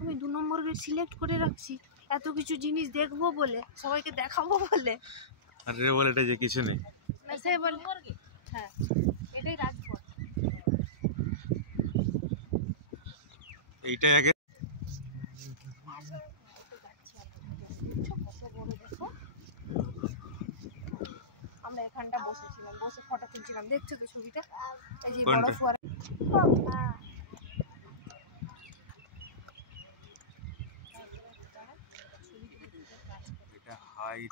আমি 2 নম্বর gate select করে রাখছি এত কিছু জিনিস দেখবো বলে, সবাইকে দেখাবো বলে। আর রে বলে এটা যে কিছু নেই না সে বলে হ্যাঁ এটাই রাজপথ। এইটাই আগে আমরা এখানটা বসেছিলাম, বসে ফটো তুলছিলাম, দেখছো তো ছবিটা? এই যে বড় ফোয়ারা। এটা হাইট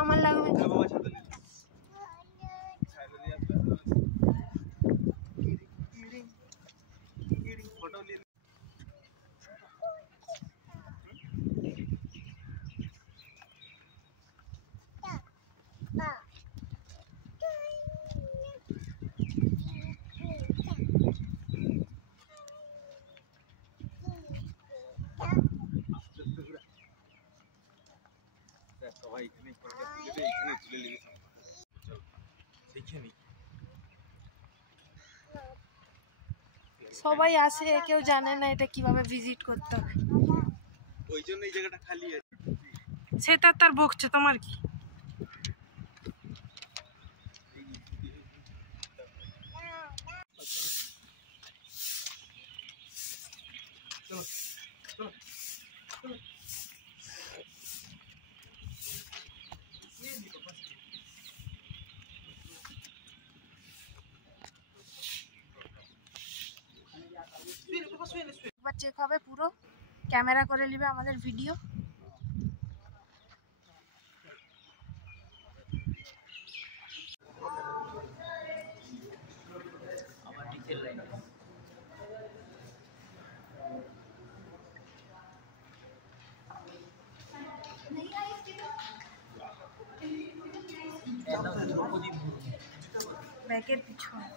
আমার লাগবে সবাই আসে, কেউ জানে না এটা কিভাবে ভিজিট করতে হয়, ওই জন্য এই জায়গাটা খালি আছে। সেটা তার বকছে, তোমার কি? একবার চেক হবে, পুরো ক্যামেরা করে নিবে আমাদের ভিডিও। ব্যাগের পিছনে